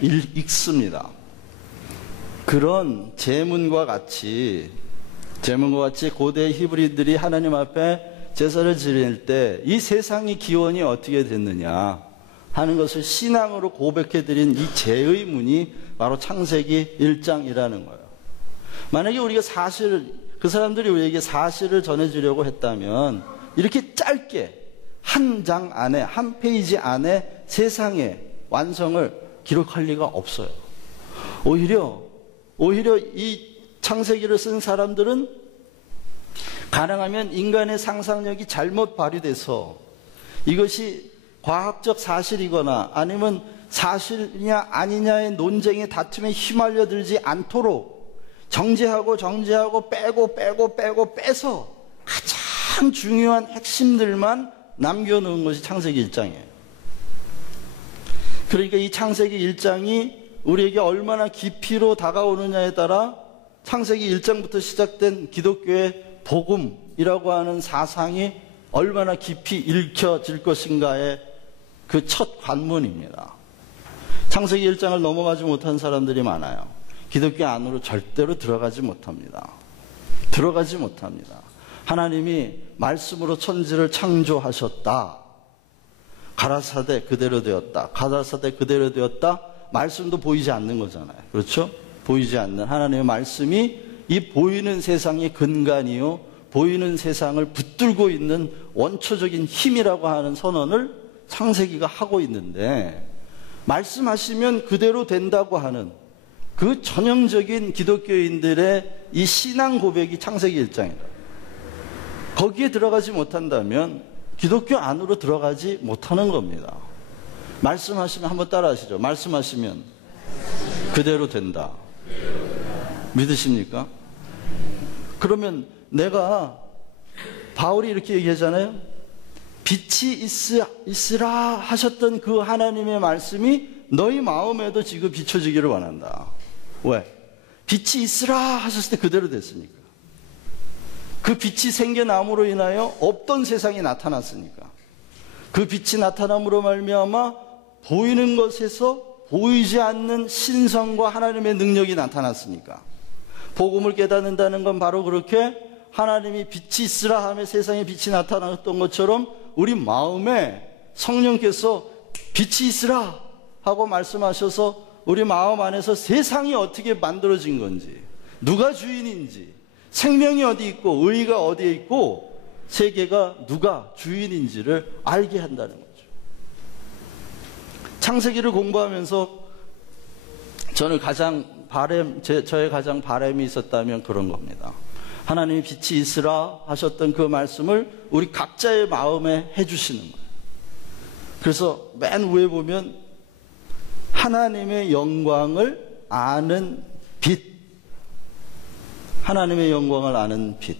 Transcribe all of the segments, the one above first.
읽습니다. 그런 제문과 같이 고대 히브리들이 하나님 앞에 제사를 지낼 때 이 세상의 기원이 어떻게 됐느냐 하는 것을 신앙으로 고백해드린 이 제의 문이 바로 창세기 1장이라는 거예요. 만약에 우리가 그 사람들이 우리에게 사실을 전해주려고 했다면 이렇게 짧게 한 장 안에, 한 페이지 안에 세상의 완성을 기록할 리가 없어요. 오히려 이 창세기를 쓴 사람들은 가능하면 인간의 상상력이 잘못 발휘돼서 이것이 과학적 사실이거나 아니면 사실이냐 아니냐의 논쟁의 다툼에 휘말려들지 않도록 정제하고 빼서 가장 중요한 핵심들만 남겨놓은 것이 창세기 1장이에요. 그러니까 이 창세기 1장이 우리에게 얼마나 깊이로 다가오느냐에 따라 창세기 1장부터 시작된 기독교의 복음이라고 하는 사상이 얼마나 깊이 읽혀질 것인가의 그 첫 관문입니다. 창세기 1장을 넘어가지 못한 사람들이 많아요. 기독교 안으로 절대로 들어가지 못합니다. 하나님이 말씀으로 천지를 창조하셨다. 가라사대 그대로 되었다. 말씀도 보이지 않는 거잖아요. 그렇죠? 보이지 않는 하나님의 말씀이 이 보이는 세상의 근간이요, 보이는 세상을 붙들고 있는 원초적인 힘이라고 하는 선언을 창세기가 하고 있는데, 말씀하시면 그대로 된다고 하는 그 전형적인 기독교인들의 이 신앙 고백이 창세기 1장이다. 거기에 들어가지 못한다면 기독교 안으로 들어가지 못하는 겁니다. 말씀하시면 한번 따라 하시죠. 말씀하시면 그대로 된다. 믿으십니까? 그러면 내가 바울이 이렇게 얘기하잖아요. 빛이 있으라 하셨던 그 하나님의 말씀이 너희 마음에도 지금 비춰지기를 원한다. 왜? 빛이 있으라 하셨을 때 그대로 됐으니까. 그 빛이 생겨남으로 인하여 없던 세상이 나타났으니까. 그 빛이 나타남으로 말미암아 보이는 것에서 보이지 않는 신성과 하나님의 능력이 나타났으니까. 복음을 깨닫는다는 건 바로 그렇게 하나님이 빛이 있으라 하며 세상에 빛이 나타났던 것처럼 우리 마음에 성령께서 빛이 있으라 하고 말씀하셔서 우리 마음 안에서 세상이 어떻게 만들어진 건지, 누가 주인인지, 생명이 어디 있고 의가 어디에 있고 세계가 누가 주인인지를 알게 한다는 거죠. 창세기를 공부하면서 저의 가장 바람이 있었다면 그런 겁니다. 하나님이 빛이 있으라 하셨던 그 말씀을 우리 각자의 마음에 해주시는 거예요. 그래서 맨 위에 보면 하나님의 영광을 아는 빛, 하나님의 영광을 아는 빛.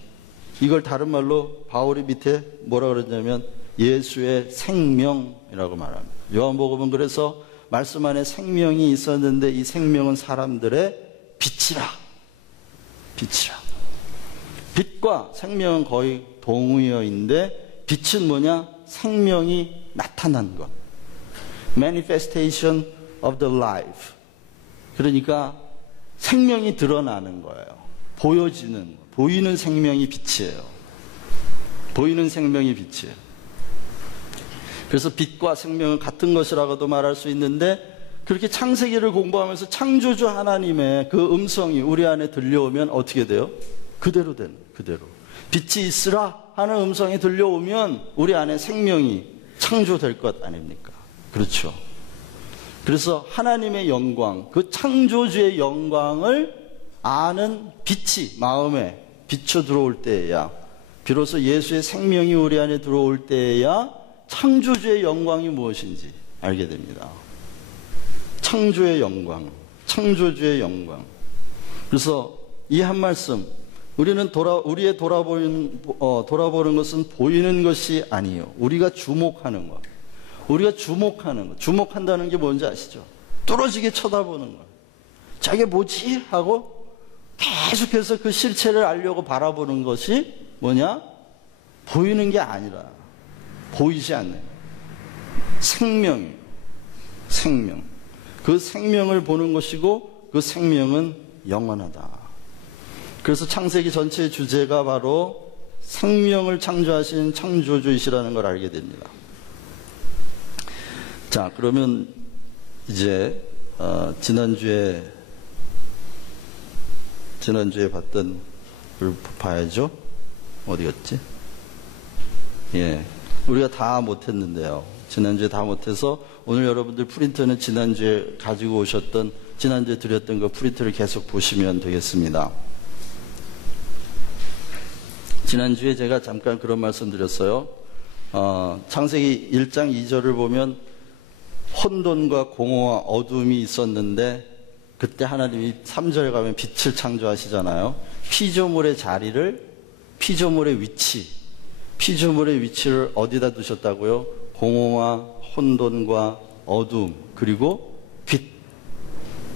이걸 다른 말로 바울이 밑에 뭐라 그러냐면 예수의 생명이라고 말합니다. 요한복음은 그래서 말씀 안에 생명이 있었는데 이 생명은 사람들의 빛이라. 빛과 생명은 거의 동의어인데 빛은 뭐냐? 생명이 나타난 것. Manifestation of the life. 그러니까 생명이 드러나는 거예요. 보이는 생명이 빛이에요. 그래서 빛과 생명은 같은 것이라고도 말할 수 있는데, 그렇게 창세기를 공부하면서 창조주 하나님의 그 음성이 우리 안에 들려오면 어떻게 돼요? 그대로 되는, 그대로. 빛이 있으라 하는 음성이 들려오면 우리 안에 생명이 창조될 것 아닙니까? 그렇죠. 그래서 하나님의 영광, 그 창조주의 영광을 아는 빛이 마음에 비춰 들어올 때에야, 비로소 예수의 생명이 우리 안에 들어올 때에야 창조주의 영광이 무엇인지 알게 됩니다. 창조의 영광, 창조주의 영광. 그래서 이 한 말씀, 우리는 돌아보는 것은 보이는 것이 아니에요. 우리가 주목하는 것. 주목한다는 게 뭔지 아시죠? 뚫어지게 쳐다보는 것. 저게 뭐지? 하고 계속해서 그 실체를 알려고 바라보는 것이 뭐냐? 보이는 게 아니라 보이지 않는 생명이에요. 생명. 그 생명을 보는 것이고 그 생명은 영원하다. 그래서 창세기 전체의 주제가 바로 생명을 창조하신 창조주이시라는 걸 알게 됩니다. 자, 그러면 이제 지난주에 봤던 걸 봐야죠. 어디였지? 예, 우리가 다 못했는데요. 지난주에 다 못해서 오늘 여러분들 프린터는 지난주에 가지고 오셨던, 지난주에 드렸던 그 프린터를 계속 보시면 되겠습니다. 지난주에 제가 잠깐 그런 말씀 드렸어요. 창세기 1장 2절을 보면 혼돈과 공허와 어둠이 있었는데 그때 하나님이 3절에 가면 빛을 창조하시잖아요. 피조물의 자리를, 피조물의 위치를 어디다 두셨다고요? 공허와 혼돈과 어둠, 그리고 빛,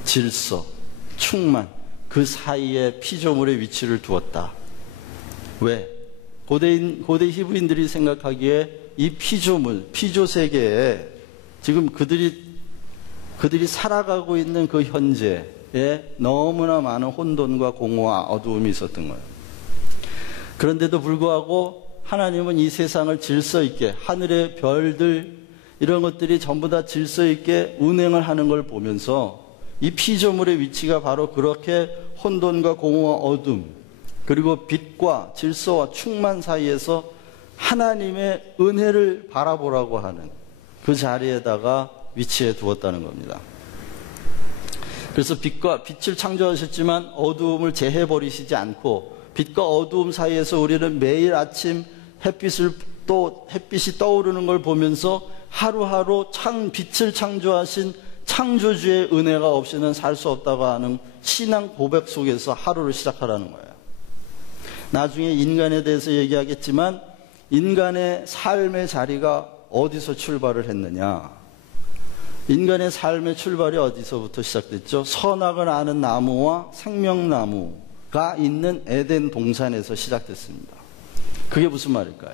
질서, 충만, 그 사이에 피조물의 위치를 두었다. 왜? 고대 히브리인들이 생각하기에 이 피조물, 피조세계에 지금 그들이 살아가고 있는 그 현재에 너무나 많은 혼돈과 공허와 어두움이 있었던 거예요. 그런데도 불구하고 하나님은 이 세상을 질서 있게, 하늘의 별들 이런 것들이 전부 다 질서 있게 운행을 하는 걸 보면서 이 피조물의 위치가 바로 그렇게 혼돈과 공허와 어둠, 그리고 빛과 질서와 충만 사이에서 하나님의 은혜를 바라보라고 하는 그 자리에다가 위치해 두었다는 겁니다. 그래서 빛을 창조하셨지만 어두움을 제해버리시지 않고 빛과 어두움 사이에서 우리는 매일 아침 햇빛이 떠오르는 걸 보면서 하루하루 빛을 창조하신 창조주의 은혜가 없이는 살 수 없다고 하는 신앙 고백 속에서 하루를 시작하라는 거예요. 나중에 인간에 대해서 얘기하겠지만 인간의 삶의 자리가 어디서 출발을 했느냐? 인간의 삶의 출발이 어디서부터 시작됐죠? 선악을 아는 나무와 생명나무가 있는 에덴 동산에서 시작됐습니다. 그게 무슨 말일까요?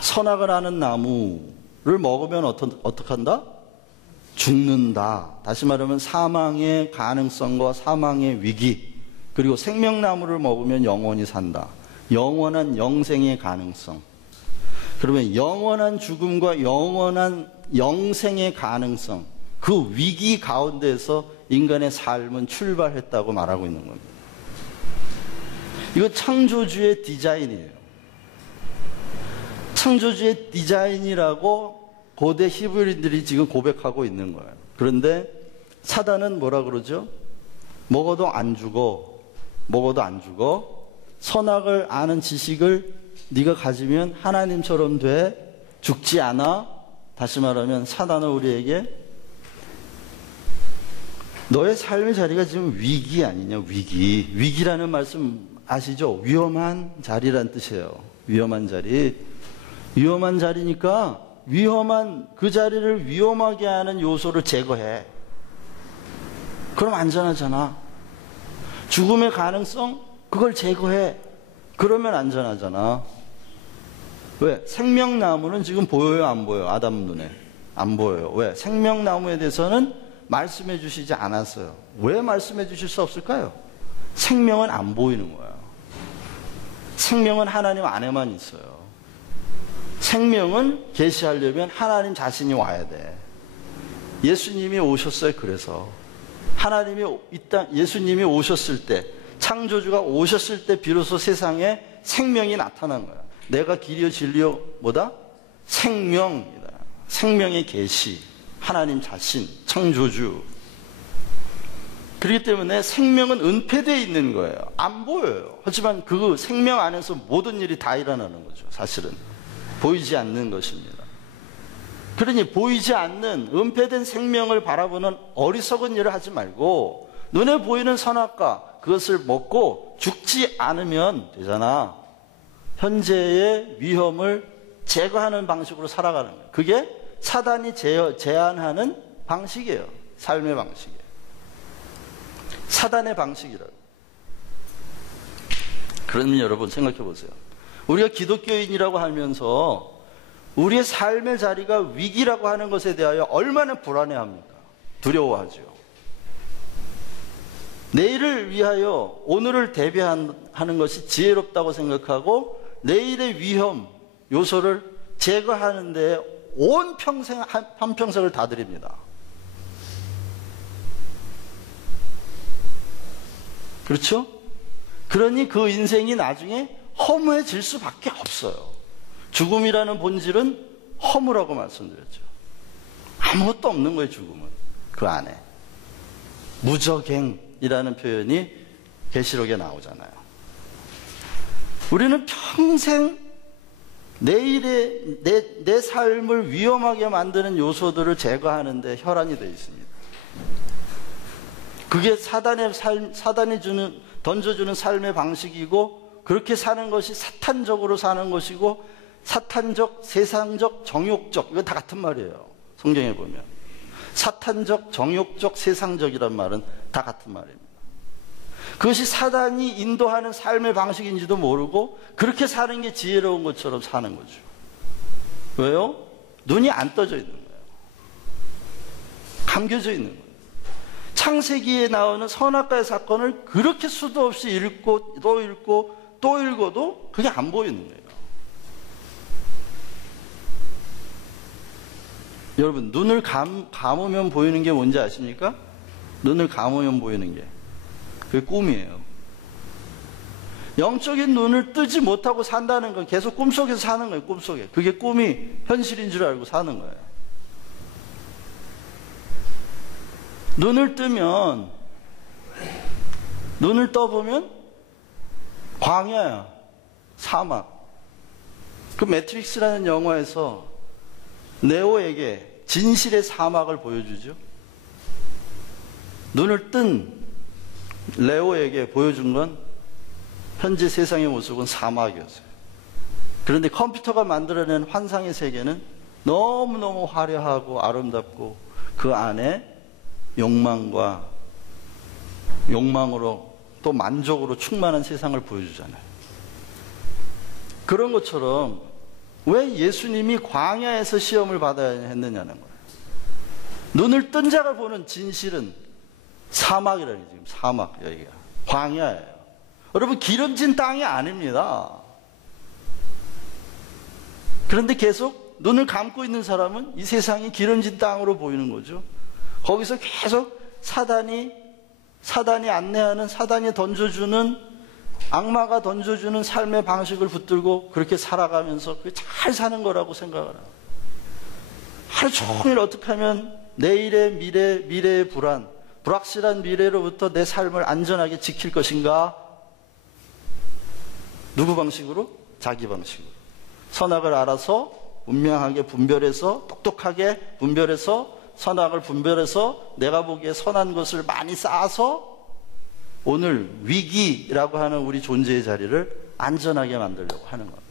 선악을 아는 나무를 먹으면 어떡한다? 죽는다. 다시 말하면 사망의 가능성과 사망의 위기, 그리고 생명나무를 먹으면 영원히 산다. 영원한 영생의 가능성. 그러면 영원한 죽음과 영원한 영생의 가능성, 그 위기 가운데서 인간의 삶은 출발했다고 말하고 있는 겁니다. 이거 창조주의 디자인이에요. 창조주의 디자인이라고 고대 히브리인들이 지금 고백하고 있는 거예요. 그런데 사단은 뭐라 그러죠? 먹어도 안 죽어. 선악을 아는 지식을 네가 가지면 하나님처럼 돼. 죽지 않아. 다시 말하면 사단은 우리에게 너의 삶의 자리가 지금 위기 아니냐, 위기. 위기라는 말씀 아시죠? 위험한 자리란 뜻이에요. 위험한 자리. 위험한 자리니까 위험한 그 자리를 위험하게 하는 요소를 제거해. 그럼 안전하잖아. 죽음의 가능성? 그걸 제거해. 그러면 안전하잖아. 왜? 생명나무는 지금 보여요, 안 보여요? 아담 눈에. 안 보여요. 왜? 생명나무에 대해서는 말씀해 주시지 않았어요. 왜 말씀해 주실 수 없을까요? 생명은 안 보이는 거예요. 생명은 하나님 안에만 있어요. 생명은 계시하려면 하나님 자신이 와야 돼. 예수님이 오셨어요. 그래서 예수님이 오셨을 때, 창조주가 오셨을 때 비로소 세상에 생명이 나타난 거야. 내가 길이요 진리요 뭐다? 생명이다. 생명의 계시, 하나님 자신, 창조주. 그렇기 때문에 생명은 은폐되어 있는 거예요. 안 보여요. 하지만 그 생명 안에서 모든 일이 다 일어나는 거죠. 사실은 보이지 않는 것입니다. 그러니 보이지 않는 은폐된 생명을 바라보는 어리석은 일을 하지 말고 눈에 보이는 선악과 그것을 먹고 죽지 않으면 되잖아. 현재의 위험을 제거하는 방식으로 살아가는 거예요. 그게 사단이 제안하는 방식이에요. 삶의 방식이에요. 사단의 방식이라고. 그러면 여러분 생각해 보세요. 우리가 기독교인이라고 하면서 우리의 삶의 자리가 위기라고 하는 것에 대하여 얼마나 불안해합니까? 두려워하죠. 내일을 위하여 오늘을 대비하는 것이 지혜롭다고 생각하고 내일의 위험 요소를 제거하는 데 온 평생, 한평생을 다 드립니다. 그렇죠? 그러니 그 인생이 나중에 허무해질 수밖에 없어요. 죽음이라는 본질은 허무라고 말씀드렸죠. 아무것도 없는 거예요, 죽음은. 그 안에. 무저갱이라는 표현이 계시록에 나오잖아요. 우리는 평생 내일의 내 삶을 위험하게 만드는 요소들을 제거하는 데 혈안이 되어 있습니다. 그게 사단이 던져주는 삶의 방식이고, 그렇게 사는 것이 사탄적으로 사는 것이고, 사탄적, 세상적, 정욕적, 이거 다 같은 말이에요. 성경에 보면. 사탄적, 정욕적, 세상적이란 말은 다 같은 말입니다. 그것이 사단이 인도하는 삶의 방식인지도 모르고 그렇게 사는 게 지혜로운 것처럼 사는 거죠. 왜요? 눈이 안 떠져 있는 거예요. 감겨져 있는 거예요. 창세기에 나오는 선악과의 사건을 그렇게 수도 없이 읽고 또 읽고 또 읽어도 그게 안 보이는 거예요. 여러분, 눈을 감으면 보이는 게 뭔지 아십니까? 눈을 감으면 보이는 게 그게 꿈이에요. 영적인 눈을 뜨지 못하고 산다는 건 계속 꿈속에서 사는 거예요. 꿈속에. 그게 꿈이 현실인 줄 알고 사는 거예요. 눈을 떠보면 광야야. 사막. 그 매트릭스라는 영화에서 네오에게 진실의 사막을 보여주죠. 눈을 뜬 레오에게 보여준 건 현재 세상의 모습은 사막이었어요. 그런데 컴퓨터가 만들어낸 환상의 세계는 너무너무 화려하고 아름답고 그 안에 욕망으로 또 만족으로 충만한 세상을 보여주잖아요. 그런 것처럼 왜 예수님이 광야에서 시험을 받아야 했느냐는 거예요. 눈을 뜬 자가 보는 진실은 사막이라는 게 지금 사막 여기가 광야예요. 여러분, 기름진 땅이 아닙니다. 그런데 계속 눈을 감고 있는 사람은 이 세상이 기름진 땅으로 보이는 거죠. 거기서 계속 사단이 안내하는, 사단이 던져주는, 악마가 던져주는 삶의 방식을 붙들고 그렇게 살아가면서 그게 잘 사는 거라고 생각을 해요. 하루 종일 어떻게 하면 내일의 미래의 불확실한 미래로부터 내 삶을 안전하게 지킬 것인가? 누구 방식으로? 자기 방식으로. 선악을 알아서 분명하게 분별해서, 똑똑하게 분별해서, 선악을 분별해서 내가 보기에 선한 것을 많이 쌓아서 오늘 위기라고 하는 우리 존재의 자리를 안전하게 만들려고 하는 겁니다.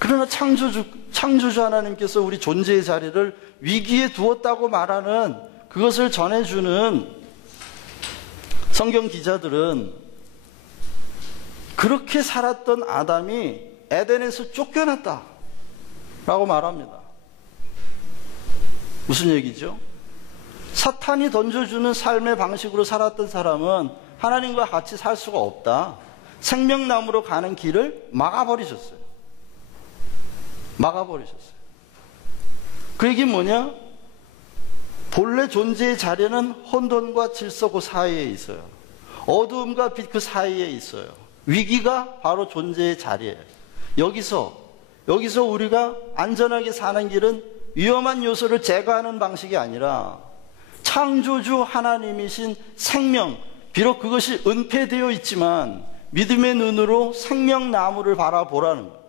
그러나 창조주 하나님께서 우리 존재의 자리를 위기에 두었다고 말하는, 그것을 전해주는 성경 기자들은 그렇게 살았던 아담이 에덴에서 쫓겨났다라고 말합니다. 무슨 얘기죠? 사탄이 던져주는 삶의 방식으로 살았던 사람은 하나님과 같이 살 수가 없다. 생명나무로 가는 길을 막아버리셨어요. 그 얘기는 뭐냐? 본래 존재의 자리는 혼돈과 질서 그 사이에 있어요. 어두움과 빛 그 사이에 있어요. 위기가 바로 존재의 자리예요. 여기서 우리가 안전하게 사는 길은 위험한 요소를 제거하는 방식이 아니라 창조주 하나님이신 생명, 비록 그것이 은폐되어 있지만 믿음의 눈으로 생명나무를 바라보라는 거죠.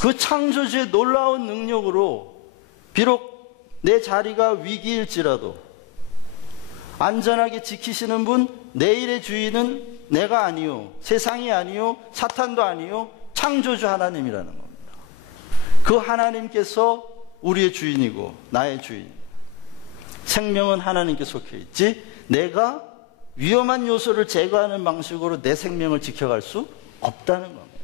그 창조주의 놀라운 능력으로 비록 내 자리가 위기일지라도 안전하게 지키시는 분, 내일의 주인은 내가 아니요, 세상이 아니요, 사탄도 아니요, 창조주 하나님이라는 겁니다. 그 하나님께서 우리의 주인이고 나의 주인. 생명은 하나님께 속해 있지, 내가 위험한 요소를 제거하는 방식으로 내 생명을 지켜갈 수 없다는 겁니다.